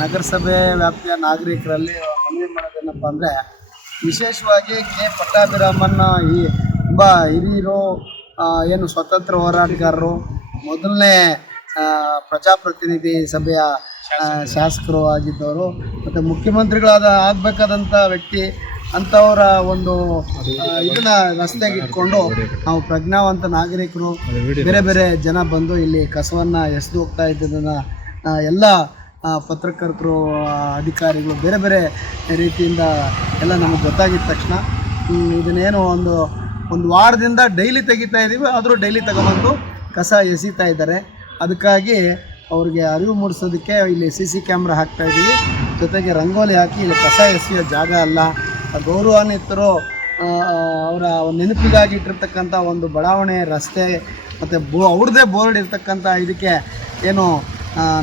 ನಗರಸಭೆ ವ್ಯಾಪ್ತಿಯ ನಾಗರಿಕರಲ್ಲಿ ಮನವಿ ಮಾಡೋದೇನಪ್ಪ ಅಂದರೆ, ವಿಶೇಷವಾಗಿ ಕೆ ಪಟ್ಟಾಭಿರಾಮನ್ನ ಈ ತುಂಬ ಹಿರಿಯರು ಏನು ಸ್ವತಂತ್ರ ಹೋರಾಟಗಾರರು, ಮೊದಲನೇ ಪ್ರಜಾಪ್ರತಿನಿಧಿ ಸಭೆಯ ಶಾಸಕರು ಆಗಿದ್ದವರು, ಮತ್ತು ಮುಖ್ಯಮಂತ್ರಿಗಳಾದ ಆಗಬೇಕಾದಂಥ ವ್ಯಕ್ತಿ ಅಂಥವರ ಒಂದು ಇದನ್ನ ರಸ್ತೆಗೆ ಇಟ್ಕೊಂಡು ನಾವು ಪ್ರಜ್ಞಾವಂತ ನಾಗರಿಕರು, ಬೇರೆ ಬೇರೆ ಜನ ಬಂದು ಇಲ್ಲಿ ಕಸವನ್ನು ಎಸೆದು ಹೋಗ್ತಾ ಇದ್ದದನ್ನು ಎಲ್ಲ ಪತ್ರಕರ್ತರು ಅಧಿಕಾರಿಗಳು ಬೇರೆ ಬೇರೆ ರೀತಿಯಿಂದ ಎಲ್ಲ ನಮಗೆ ಗೊತ್ತಾಗಿದ್ದ ತಕ್ಷಣ ಇದನ್ನೇನು ಒಂದು ಒಂದು ವಾರದಿಂದ ಡೈಲಿ ತೆಗಿತಾ ಇದ್ದೀವಿ ಆದರೂ ಡೈಲಿ ತಗೊಂಬಂದು ಕಸ ಎಸಿತಾ ಇದ್ದಾರೆ. ಅದಕ್ಕಾಗಿ ಅವ್ರಿಗೆ ಅರಿವು ಮೂಡಿಸೋದಕ್ಕೆ ಇಲ್ಲಿ ಸಿ ಸಿ ಕ್ಯಾಮ್ರಾ ಹಾಕ್ತಾ ಇದ್ದೀವಿ. ಜೊತೆಗೆ ರಂಗೋಲಿ ಹಾಕಿ ಇಲ್ಲಿ ಕಸ ಎಸೆಯೋ ಜಾಗ ಅಲ್ಲ. ಗೌರವಾನ್ವಿತರು ಅವರ ನೆನಪಿಗಾಗಿ ಇಟ್ಟಿರ್ತಕ್ಕಂಥ ಒಂದು ಬಡಾವಣೆ ರಸ್ತೆ, ಮತ್ತು ಬೋ, ಅವ್ರದ್ದೇ ಬೋರ್ಡ್ ಇರ್ತಕ್ಕಂಥ ಇದಕ್ಕೆ ಏನು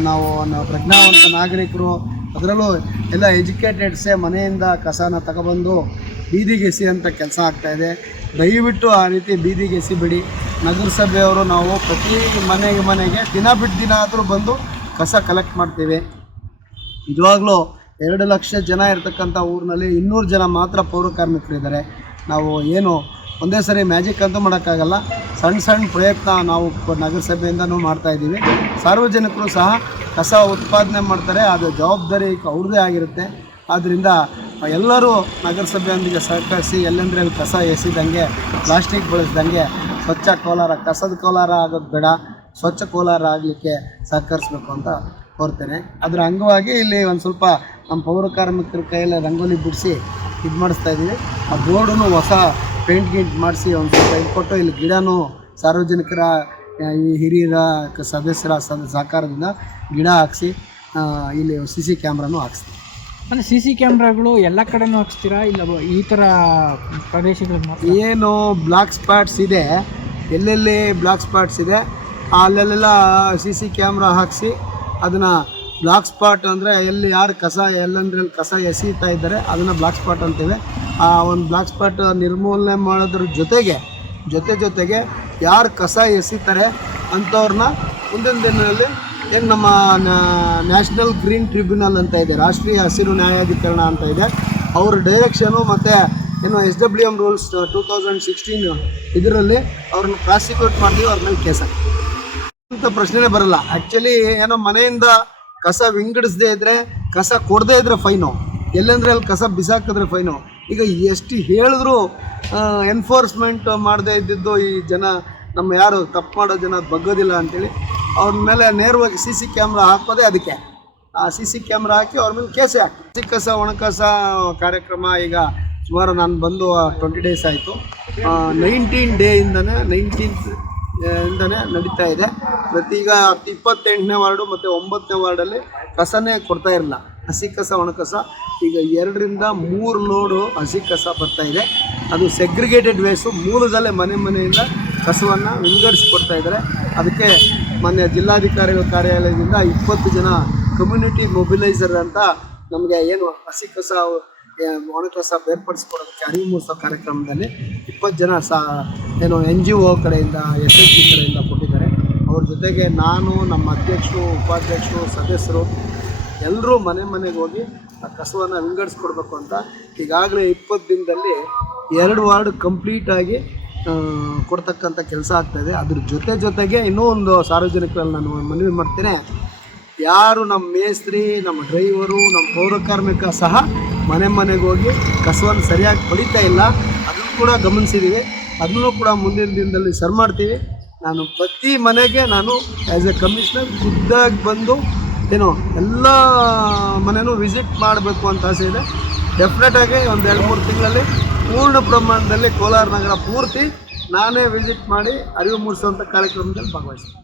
ನಾವು ಪ್ರಜ್ಞಾವಂತ ನಾಗರಿಕರು ಅದರಲ್ಲೂ ಎಲ್ಲ ಎಜುಕೇಟೆಡ್ಸೇ ಮನೆಯಿಂದ ಕಸನ ತಗೊಬಂದು ಎಸೆಯುವಂಥ ಕೆಲಸ ಆಗ್ತಾಯಿದೆ ದಯವಿಟ್ಟು ಆ ರೀತಿ ಬೀದಿಗೆ ಎಸಿಬೇಡಿ ನಗರಸಭೆಯವರು ನಾವು ಪ್ರತಿ ಮನೆಗೆ ಮನೆಗೆ ದಿನ ಬಿಟ್ಟು ದಿನ ಆದರೂ ಬಂದು ಕಸ ಕಲೆಕ್ಟ್ ಮಾಡ್ತೀವಿ. ನಿಜವಾಗ್ಲೂ ಎರಡು ಲಕ್ಷ ಜನ ಇರತಕ್ಕಂಥ ಊರಿನಲ್ಲಿ ಇನ್ನೂರು ಜನ ಮಾತ್ರ ಪೌರ ಕಾರ್ಮಿಕರಿದ್ದಾರೆ. ನಾವು ಏನು ಒಂದೇ ಸರಿ ಮ್ಯಾಜಿಕ್ ಅಂತೂ ಮಾಡೋಕ್ಕಾಗಲ್ಲ. ಸಣ್ಣ ಸಣ್ಣ ಪ್ರಯತ್ನ ನಾವು ನಗರಸಭೆಯಿಂದನೂ ಮಾಡ್ತಾಯಿದ್ದೀವಿ ಸಾರ್ವಜನಿಕರು ಸಹ ಕಸ ಉತ್ಪಾದನೆ ಮಾಡ್ತಾರೆ, ಅದು ಜವಾಬ್ದಾರಿ ಅವ್ರದ್ದೇ ಆಗಿರುತ್ತೆ. ಆದ್ದರಿಂದ ಎಲ್ಲರೂ ನಗರಸಭೆಯೊಂದಿಗೆ ಸಹಕರಿಸಿ, ಎಲ್ಲೆಂದರೆ ಅಲ್ಲಿ ಕಸ ಎಸಿದಂಗೆ, ಪ್ಲಾಸ್ಟಿಕ್ ಬಳಸ್ದಂಗೆ, ಸ್ವಚ್ಛ ಕೋಲಾರ, ಕಸದ ಕೋಲಾರ ಆಗೋದು ಬೇಡ, ಸ್ವಚ್ಛ ಕೋಲಾರ ಆಗಲಿಕ್ಕೆ ಸಹಕರಿಸ್ಬೇಕು ಅಂತ ಕೋರ್ತೇನೆ. ಅದರ ಅಂಗವಾಗಿ ಇಲ್ಲಿ ಒಂದು ಸ್ವಲ್ಪ ನಮ್ಮ ಪೌರ ಕಾರ್ಮಿಕರ ಕೈಯಲ್ಲಿ ರಂಗೋಲಿ ಬಿಡಿಸಿ ಇದು ಮಾಡಿಸ್ತಾ ಇದ್ದೀವಿ. ಆ ಬೋರ್ಡನ್ನು ಹೊಸ ಪೇಂಟ್ ಗಿಂಟ್ ಮಾಡಿಸಿ ಒಂದು ಸ್ವಲ್ಪ ಇದು ಕೊಟ್ಟು ಇಲ್ಲಿ ಗಿಡನೂ ಸಾರ್ವಜನಿಕರ ಈ ಹಿರಿಯರ ಸದಸ್ಯರ ಸದ ಸಹಕಾರದಿಂದ ಗಿಡ ಹಾಕ್ಸಿ ಇಲ್ಲಿ ಸಿ ಸಿ ಕ್ಯಾಮ್ರಾನು ಹಾಕ್ಸ್ತೀವಿ ಅಂದರೆ ಸಿ ಸಿ ಕ್ಯಾಮ್ರಾಗಳು ಎಲ್ಲ ಕಡೆನೂ ಹಾಕ್ಸ್ತೀರಾ? ಇಲ್ಲ ಈ ಥರ ಪ್ರದೇಶಗಳಿಗೆ ಏನು ಬ್ಲಾಕ್ ಸ್ಪಾಟ್ಸ್ ಇದೆ. ಎಲ್ಲೆಲ್ಲಿ ಬ್ಲಾಕ್ ಸ್ಪಾಟ್ಸ್ ಇದೆ ಅಲ್ಲೆಲ್ಲ ಸಿ ಸಿ ಕ್ಯಾಮ್ರಾ ಹಾಕಿಸಿ ಅದನ್ನು ಬ್ಲಾಕ್ ಸ್ಪಾಟ್ ಅಂದರೆ ಎಲ್ಲಿ ಯಾರು ಕಸ ಎಲ್ಲಂದ್ರಲ್ಲಿ ಕಸ ಎಸೀತಾ ಇದ್ದಾರೆ ಅದನ್ನು ಬ್ಲಾಕ್ ಸ್ಪಾಟ್ ಅಂತೀವಿ. ಆ ಒಂದು ಬ್ಲಾಕ್ ಸ್ಪಾಟ್ ನಿರ್ಮೂಲನೆ ಮಾಡೋದ್ರ ಜೊತೆಗೆ, ಜೊತೆ ಜೊತೆಗೆ ಯಾರು ಕಸ ಎಸಿತಾರೆ ಅಂಥವ್ರನ್ನ ಮುಂದಿನ ದಿನದಲ್ಲಿ ಏನು ನಮ್ಮ ನ್ಯಾಷನಲ್ ಗ್ರೀನ್ ಟ್ರಿಬ್ಯುನಲ್ ಅಂತ ಇದೆ, ರಾಷ್ಟ್ರೀಯ ಹಸಿರು ನ್ಯಾಯಾಧಿಕರಣ ಅಂತ ಇದೆ. ಅವ್ರ ಡೈರೆಕ್ಷನು ಮತ್ತು ಏನು S W M rules two thousand sixteen ಇದರಲ್ಲಿ ಅವ್ರನ್ನ ಪ್ರಾಸಿಕ್ಯೂಟ್ ಮಾಡ್ತೀವಿ, ಅವ್ರ ಮೇಲೆ ಕೇಸ ಅಂತ ಪ್ರಶ್ನೆನೇ ಬರಲ್ಲ. ಆ್ಯಕ್ಚುಲಿ ಏನೋ ಮನೆಯಿಂದ ಕಸ ವಿಂಗಡಿಸದೇ ಇದ್ದರೆ ಕಸ ಕೊಡದೇ ಇದ್ರೆ ಫೈನು ಎಲ್ಲಂದ್ರೆ ಅಲ್ಲಿ ಕಸ ಬಿಸಾಕಿದ್ರೆ ಫೈನು ಈಗ ಎಷ್ಟು ಹೇಳಿದ್ರು ಎನ್ಫೋರ್ಸ್ಮೆಂಟ್ ಮಾಡದೇ ಇದ್ದಿದ್ದು ಈ ಜನ, ನಮ್ಮ ಯಾರು ತಪ್ಪು ಮಾಡೋ ಜನ ಬಗ್ಗೋದಿಲ್ಲ ಅಂತೇಳಿ ಅವ್ರ ಮೇಲೆ ನೇರವಾಗಿ ಸಿ ಸಿ ಕ್ಯಾಮ್ರಾ ಹಾಕೋದೇ ಅದಕ್ಕೆ. ಆ ಸಿ ಸಿ ಕ್ಯಾಮ್ರಾ ಹಾಕಿ ಅವ್ರ ಮೇಲೆ ಕೇಸೇ ಹಾಕಿ ಕಸ ಒಣಕಸ ಕಾರ್ಯಕ್ರಮ ಈಗ ಸುಮಾರು ನಾನು ಬಂದು ಟ್ವೆಂಟಿ ಡೇಸ್ ಆಯಿತು. ನೈನ್ಟೀನ್ ಡೇಯಿಂದನೇ ನೈನ್ಟೀನ್ತ್ ಇಂದನೇ ನಡೀತಾ ಇದೆ. ಮತ್ತು ಈಗ ಇಪ್ಪತ್ತೆಂಟನೇ ವಾರ್ಡು ಮತ್ತು ಒಂಬತ್ತನೇ ವಾರ್ಡಲ್ಲಿ ಕಸನೇ ಕೊಡ್ತಾ ಇರಲಿಲ್ಲ. ಹಸಿ ಕಸ ಒಣಕಸ ಈಗ ಎರಡರಿಂದ ಮೂರು ಲೋಡು ಹಸಿ ಕಸ ಬರ್ತಾ ಇದೆ. ಅದು ಸೆಗ್ರಿಗೇಟೆಡ್ ವೇಸು ಮೂಲದಲ್ಲೇ ಮನೆ ಮನೆಯಿಂದ ಕಸವನ್ನು ವಿಂಗಡಿಸಿ ಕೊಡ್ತಾ ಇದ್ದಾರೆ. ಅದಕ್ಕೆ ಮೊನ್ನೆ ಜಿಲ್ಲಾಧಿಕಾರಿಗಳ ಕಾರ್ಯಾಲಯದಿಂದ ಇಪ್ಪತ್ತು ಜನ ಕಮ್ಯುನಿಟಿ ಮೊಬಿಲೈಸರ್ ಅಂತ ನಮಗೆ ಏನು ಹಸಿ ಕಸ ಒಣ ಕಸ ಬೇರ್ಪಡಿಸ್ಕೊಡೋದಕ್ಕೆ ಅರಿವು ಮೂಡಿಸೋ ಕಾರ್ಯಕ್ರಮದಲ್ಲಿ ಇಪ್ಪತ್ತು ಜನ ಸಾ ಏನು ಎನ್ ಜಿ ಒ ಕಡೆಯಿಂದ ಎಸ್ ಎಸ್ ಜಿ ಕಡೆಯಿಂದ ಕೊಟ್ಟಿದ್ದಾರೆ. ಅವ್ರ ಜೊತೆಗೆ ನಾನು, ನಮ್ಮ ಅಧ್ಯಕ್ಷರು, ಉಪಾಧ್ಯಕ್ಷರು, ಸದಸ್ಯರು ಎಲ್ಲರೂ ಮನೆ ಮನೆಗೆ ಹೋಗಿ ಆ ಕಸವನ್ನು ವಿಂಗಡಿಸ್ಕೊಡ್ಬೇಕು ಅಂತ ಈಗಾಗಲೇ ಇಪ್ಪತ್ತು ದಿನದಲ್ಲಿ ಎರಡು ವಾರ್ಡ್ ಕಂಪ್ಲೀಟಾಗಿ ಕೊಡ್ತಕ್ಕಂಥ ಕೆಲಸ ಆಗ್ತಾಯಿದೆ ಅದ್ರ ಜೊತೆ ಜೊತೆಗೆ ಇನ್ನೂ ಒಂದು ಸಾರ್ವಜನಿಕರಲ್ಲಿ ನಾನು ಮನವಿ ಮಾಡ್ತೇನೆ. ಯಾರು ನಮ್ಮ ಮೇಸ್ತ್ರಿ, ನಮ್ಮ ಡ್ರೈವರು, ನಮ್ಮ ಪೌರ ಕಾರ್ಮಿಕ ಸಹ ಮನೆ ಮನೆಗೆ ಹೋಗಿ ಕಸವನ್ನು ಸರಿಯಾಗಿ ಪಡಿತಾ ಇಲ್ಲ. ಅದನ್ನು ಕೂಡ ಗಮನಿಸಿದ್ದೀವಿ ಅದನ್ನು ಕೂಡ ಮುಂದಿನ ದಿನದಲ್ಲಿ ಸರ್ ಮಾಡ್ತೀವಿ. ನಾನು ಪ್ರತಿ ಮನೆಗೆ ನಾನು ಆ್ಯಸ್ ಎ ಕಮಿಷನರ್ ಖುದ್ದಾಗಿ ಬಂದು ಏನು ಎಲ್ಲ ಮನೆಯೂ ವಿಸಿಟ್ ಮಾಡಬೇಕು ಅಂತ ಆಸೆ ಇದೆ. ಡೆಫಿನೆಟಾಗಿ ಒಂದು ಎರಡು ಮೂರು ತಿಂಗಳಲ್ಲಿ ಪೂರ್ಣ ಪ್ರಮಾಣದಲ್ಲಿ ಕೋಲಾರ ನಗರ ಪೂರ್ತಿ ನಾನೇ ವಿಸಿಟ್ ಮಾಡಿ ಅರಿವು ಮೂಡಿಸುವಂಥ ಕಾರ್ಯಕ್ರಮದಲ್ಲಿ ಭಾಗವಹಿಸ್ತೀನಿ.